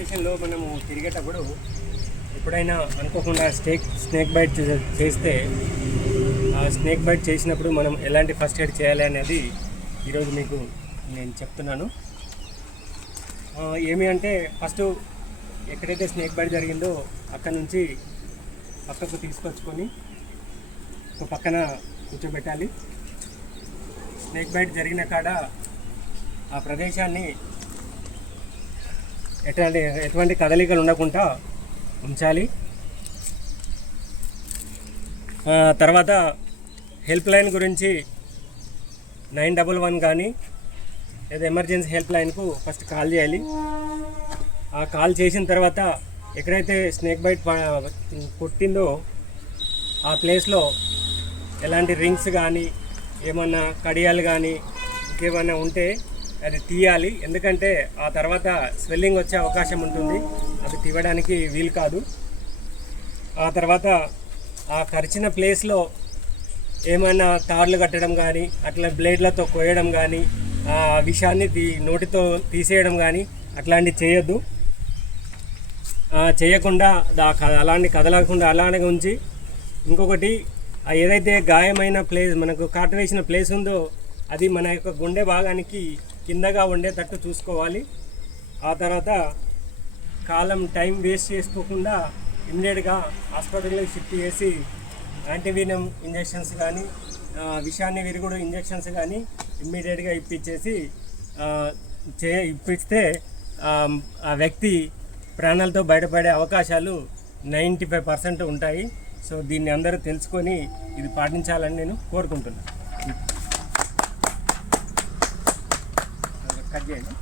స్టేషన్లో మనము తిరిగేటప్పుడు ఎప్పుడైనా అనుకోకుండా స్నేక్ బైట్ చేస్తే ఆ స్నేక్ బైట్ చేసినప్పుడు మనం ఎలాంటి ఫస్ట్ ఎయిడ్ చేయాలి అనేది ఈరోజు మీకు నేను చెప్తున్నాను. ఏమి అంటే ఫస్ట్ ఎక్కడైతే స్నేక్ బైట్ జరిగిందో అక్కడ నుంచి పక్కకు తీసుకొచ్చుకొని ఒక పక్కన కూర్చోబెట్టాలి. స్నేక్ బైట్ జరిగిన కాడ ఆ ప్రదేశాన్ని ఎటువంటి కదలికలు ఉండకుండా ఉంచాలి. తర్వాత హెల్ప్ లైన్ గురించి 911 కానీ లేదా ఎమర్జెన్సీ హెల్ప్ లైన్కు ఫస్ట్ కాల్ చేయాలి. ఆ కాల్ చేసిన తర్వాత ఎక్కడైతే స్నేక్ బైట్ కొట్టిందో ఆ ప్లేస్లో ఎలాంటి రింగ్స్ కానీ ఏమన్నా కడియాలు కానీ ఇంకేమన్నా ఉంటే అది తీయాలి. ఎందుకంటే ఆ తర్వాత స్వెల్లింగ్ వచ్చే అవకాశం ఉంటుంది, అది తీయడానికి వీలు కాదు. ఆ తర్వాత ఆ కరిచిన ప్లేస్లో ఏమైనా తార్లు కట్టడం కానీ అట్లా బ్లేడ్లతో కోయడం కానీ ఆ విషాన్ని నోటితో తీసేయడం కానీ అట్లాంటివి చేయొద్దు. చేయకుండా అలాంటి కదలకుండా అలానే ఉంచి ఇంకొకటి ఏదైతే గాయమైన ప్లేస్ మనకు కాటు వేసిన ప్లేస్ ఉందో అది మన యొక్క గుండె భాగానికి కిందగా ఉండేటట్టు చూసుకోవాలి. ఆ తర్వాత టైం వేస్ట్ చేసుకోకుండా ఇమ్మీడియట్గా హాస్పిటల్కి షిఫ్ట్ చేసి యాంటీవీనం ఇంజెక్షన్స్ కానీ విషాన్ని విరుగుడు ఇంజెక్షన్స్ కానీ ఇమ్మీడియట్గా ఇప్పిస్తే ఆ వ్యక్తి ప్రాణాలతో బయటపడే అవకాశాలు 95% ఉంటాయి. సో దీన్ని అందరూ తెలుసుకొని ఇది పాటించాలని నేను కోరుకుంటున్నాను. కట్ చేయండి.